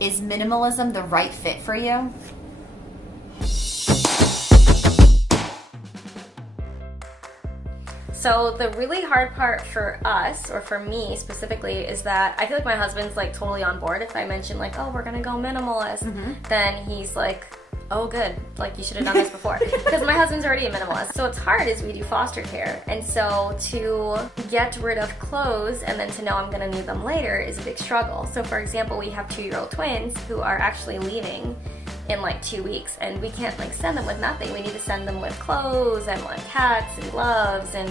Is minimalism the right fit for you? So the really hard part for us, or for me specifically, is that I feel like my husband's like totally on board. If I mention like, oh, we're gonna go minimalist, then he's like, oh good, like you should have done this before. Because my husband's already a minimalist. So what's hard is we do foster care. And so to get rid of clothes and then to know I'm gonna need them later is a big struggle. So for example, we have 2-year-old twins who are actually leaving in like 2 weeks, and we can't like send them with nothing. We need to send them with clothes and like hats and gloves and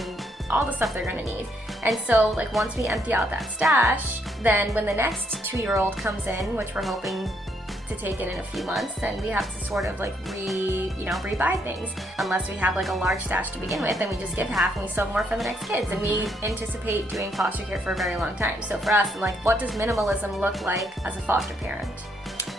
all the stuff they're gonna need. And so like once we empty out that stash, then when the next 2-year-old comes in, which we're hoping to take in a few months, then we have to sort of like rebuy things. Unless we have like a large stash to begin with, then we just give half and we save more for the next kids. And we anticipate doing foster care for a very long time. So for us, like, what does minimalism look like as a foster parent?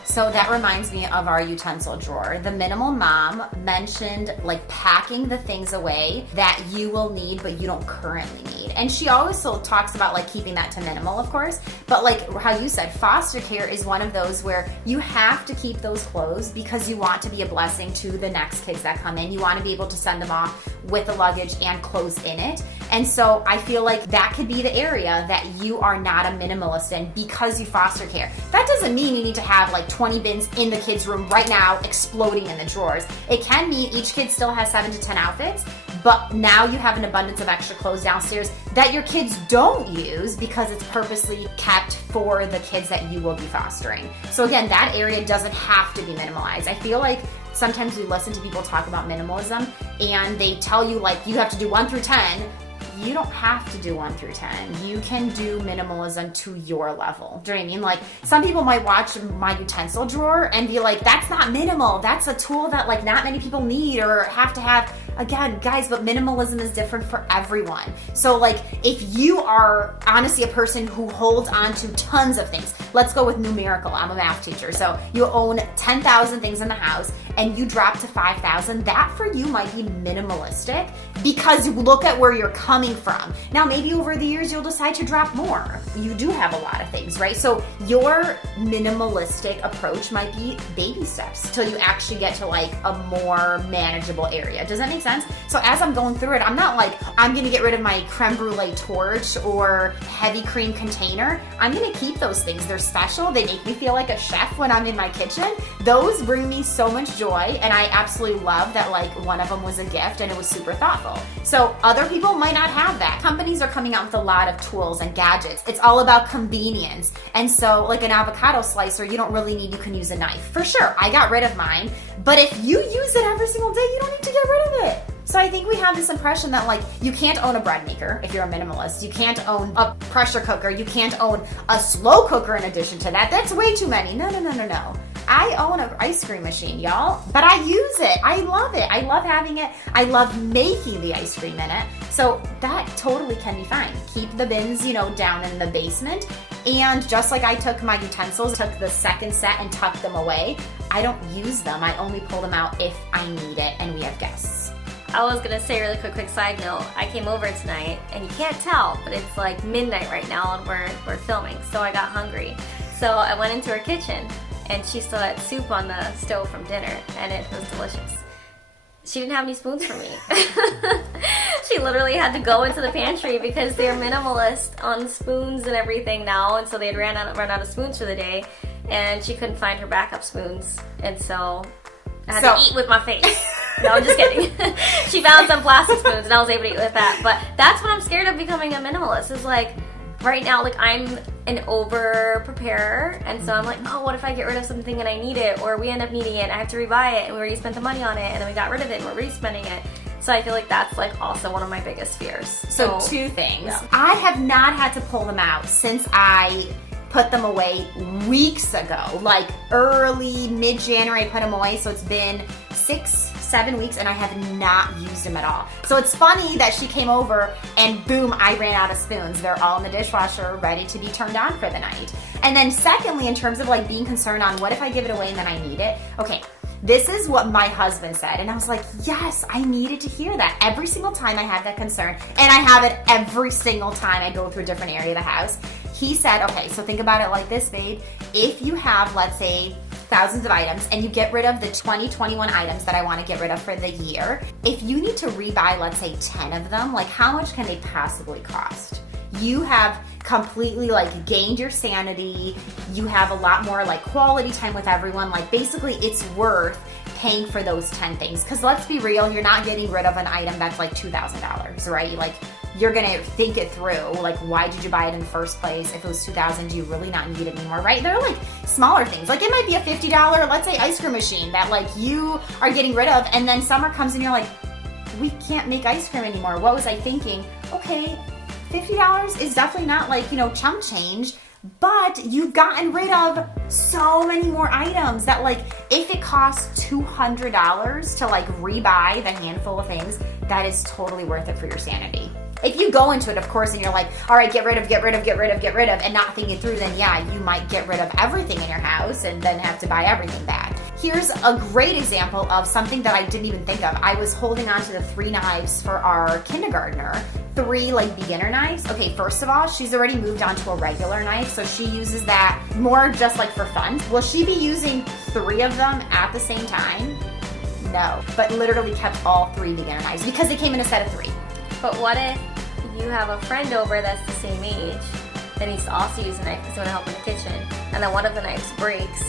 So that reminds me of our utensil drawer. The minimal mom mentioned like packing the things away that you will need but you don't currently need. And she also talks about like keeping that to minimal, of course. But like how you said, foster care is one of those where you have to keep those clothes because you want to be a blessing to the next kids that come in. You want to be able to send them off with the luggage and clothes in it. And so I feel like that could be the area that you are not a minimalist in because you foster care. That doesn't mean you need to have like 20 bins in the kids' room right now exploding in the drawers. It can mean each kid still has 7 to 10 outfits, but now you have an abundance of extra clothes downstairs that your kids don't use because it's purposely kept for the kids that you will be fostering. So again, that area doesn't have to be minimalized. I feel like sometimes we listen to people talk about minimalism and they tell you like you have to do 1 through 10. You don't have to do 1 through 10. You can do minimalism to your level. Do you know what I mean? Like some people might watch my utensil drawer and be like, that's not minimal. That's a tool that like not many people need or have to have. Again, guys, but minimalism is different for everyone. So like if you are honestly a person who holds on to tons of things, let's go with numerical. I'm a math teacher. So you own 10,000 things in the house and you drop to 5,000. That for you might be minimalistic because you look at where you're coming from. Now, maybe over the years, you'll decide to drop more. You do have a lot of things, right? So your minimalistic approach might be baby steps till you actually get to like a more manageable area. Does that make sense? So as I'm going through it, I'm not like, I'm gonna get rid of my creme brulee torch or heavy cream container. I'm gonna keep those things. They're special. They make me feel like a chef when I'm in my kitchen. Those bring me so much joy, and I absolutely love that like one of them was a gift and it was super thoughtful. So other people might not have that. Companies are coming out with a lot of tools and gadgets. It's all about convenience. And so like an avocado slicer, you don't really need, you can use a knife. For sure, I got rid of mine, but if you use it every single day, you don't need to get rid of it. So I think we have this impression that like you can't own a bread maker if you're a minimalist. You can't own a pressure cooker. You can't own a slow cooker in addition to that. That's way too many. No. I own an ice cream machine, y'all, but I use it. I love it. I love having it. I love making the ice cream in it. So that totally can be fine. Keep the bins, down in the basement. And just like I took my utensils, took the second set and tucked them away, I don't use them. I only pull them out if I need it and we have guests. I was gonna say really quick side note. I came over tonight, and you can't tell, but it's like midnight right now, and we're filming. So I got hungry. So I went into her kitchen, and she still had soup on the stove from dinner, and it was delicious. She didn't have any spoons for me. She literally had to go into the pantry because they're minimalist on spoons and everything now, and so they had run out of spoons for the day, and she couldn't find her backup spoons, and so I had to eat with my face. No, I'm just kidding. She found some plastic spoons and I was able to eat with that. But that's what I'm scared of becoming a minimalist, is like right now, like I'm an over preparer, and so I'm like, oh, what if I get rid of something and I need it, or we end up needing it and I have to rebuy it and we already spent the money on it and then we got rid of it and we're re-spending it. So I feel like that's like also one of my biggest fears. So 2 things. Yeah. I have not had to pull them out since I put them away weeks ago, like early mid-January I put them away, so it's been 6-7 weeks and I have not used them at all. So it's funny that she came over and boom, I ran out of spoons. They're all in the dishwasher ready to be turned on for the night. And then secondly, in terms of like being concerned on what if I give it away and then I need it? Okay, this is what my husband said, and I was like, yes, I needed to hear that. Every single time I have that concern, and I have it every single time I go through a different area of the house, he said, okay, so think about it like this, babe. If you have, let's say, thousands of items and you get rid of the 21 items that I want to get rid of for the year, if you need to rebuy, let's say 10 of them, like how much can they possibly cost? You have completely like gained your sanity. You have a lot more like quality time with everyone. Like basically it's worth paying for those 10 things. Cause let's be real, you're not getting rid of an item that's like $2,000, right? Like you're gonna think it through. Like why did you buy it in the first place? If it was $2,000, do you really not need it anymore, right? They're like smaller things. Like it might be a $50, let's say ice cream machine that like you are getting rid of, and then summer comes and you're like, we can't make ice cream anymore. What was I thinking? Okay, $50 is definitely not like, chump change, but you've gotten rid of so many more items that like, if it costs $200 to like rebuy the handful of things, that is totally worth it for your sanity. If you go into it, of course, and you're like, all right, get rid of, and not thinking through, then yeah, you might get rid of everything in your house and then have to buy everything back. Here's a great example of something that I didn't even think of. I was holding on to the 3 knives for our kindergartner. 3 like beginner knives. Okay, first of all, she's already moved on to a regular knife, so she uses that more just like for fun. Will she be using 3 of them at the same time? No, but literally kept all 3 beginner knives because they came in a set of 3. But what if you have a friend over that's the same age that needs to also use a knife because they want to help in the kitchen, and then one of the knives breaks?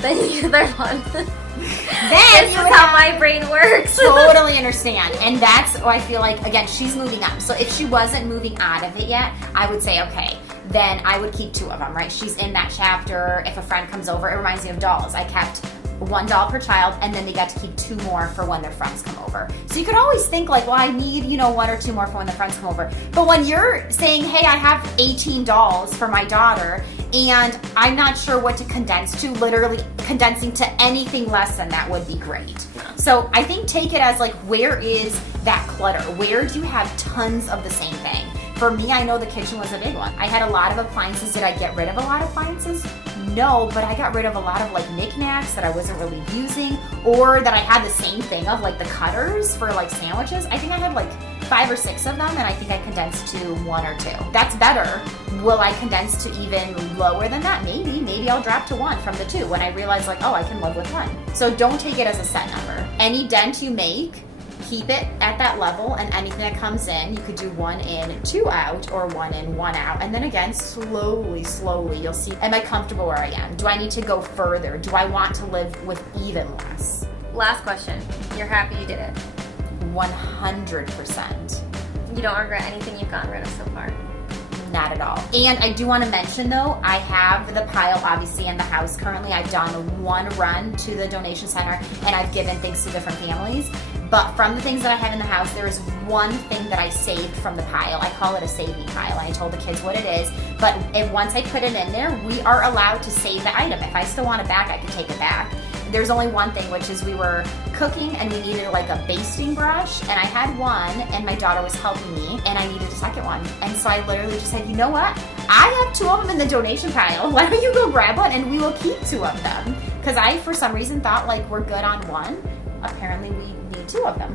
Then you use the third one. This is how my brain works. Totally understand. And that's why I feel like, again, she's moving up. So if she wasn't moving out of it yet, I would say, okay, then I would keep 2 of them, right? She's in that chapter. If a friend comes over, it reminds me of dolls. I kept $1 per child, and then they got to keep 2 more for when their friends come over. So you could always think like, well, I need, 1 or 2 more for when the friends come over. But when you're saying, hey, I have 18 dolls for my daughter, and I'm not sure what to condense to, literally condensing to anything less than that would be great. So I think take it as like, where is that clutter? Where do you have tons of the same thing? For me, I know the kitchen was a big one. I had a lot of appliances. Did I get rid of a lot of appliances? No, but I got rid of a lot of like knickknacks that I wasn't really using, or that I had the same thing of like the cutters for like sandwiches. I think I had like 5 or 6 of them, and I think I condensed to 1 or 2. That's better. Will I condense to even lower than that? Maybe I'll drop to 1 from the 2 when I realize like, oh, I can live with 1. So don't take it as a set number. Any dent you make, keep it at that level, and anything that comes in, you could do 1 in, 2 out, or 1 in, 1 out. And then again, slowly, you'll see, am I comfortable where I am? Do I need to go further? Do I want to live with even less? Last question. You're happy you did it? 100%. You don't regret anything you've gotten rid of so far? Not at all. And I do want to mention though, I have the pile obviously in the house currently. I've done 1 run to the donation center, and I've given things to different families. But from the things that I have in the house, there is 1 thing that I saved from the pile. I call it a save me pile. I told the kids what it is. But once I put it in there, we are allowed to save the item. If I still want it back, I can take it back. There's only 1 thing, which is we were cooking and we needed like a basting brush, and I had 1 and my daughter was helping me and I needed a second one. And so I literally just said, you know what? I have 2 of them in the donation pile. Why don't you go grab 1 and we will keep 2 of them? Because I, for some reason, thought like we're good on 1. Apparently we need 2 of them.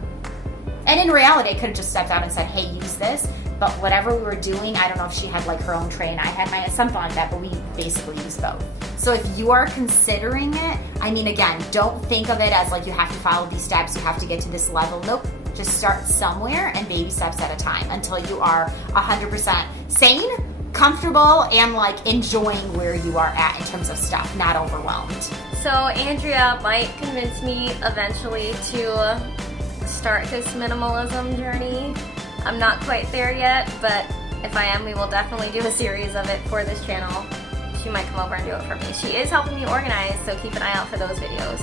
And in reality, I could have just stepped out and said, hey, use this. But whatever we were doing, I don't know if she had like her own tray and I had mine, something like that, but we basically used both. So if you are considering it, I mean, again, don't think of it as like you have to follow these steps, you have to get to this level. Nope. Just start somewhere and baby steps at a time until you are 100% sane, comfortable, and like enjoying where you are at in terms of stuff, not overwhelmed. So Andrea might convince me eventually to start this minimalism journey. I'm not quite there yet, but if I am, we will definitely do a series of it for this channel. She might come over and do it for me. She is helping me organize, so keep an eye out for those videos.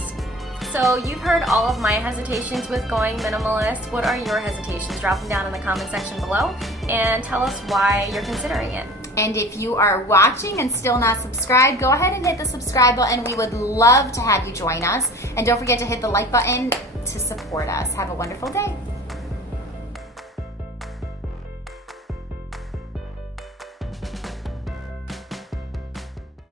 So you've heard all of my hesitations with going minimalist. What are your hesitations? Drop them down in the comment section below and tell us why you're considering it. And if you are watching and still not subscribed, go ahead and hit the subscribe button. We would love to have you join us. And don't forget to hit the like button to support us. Have a wonderful day.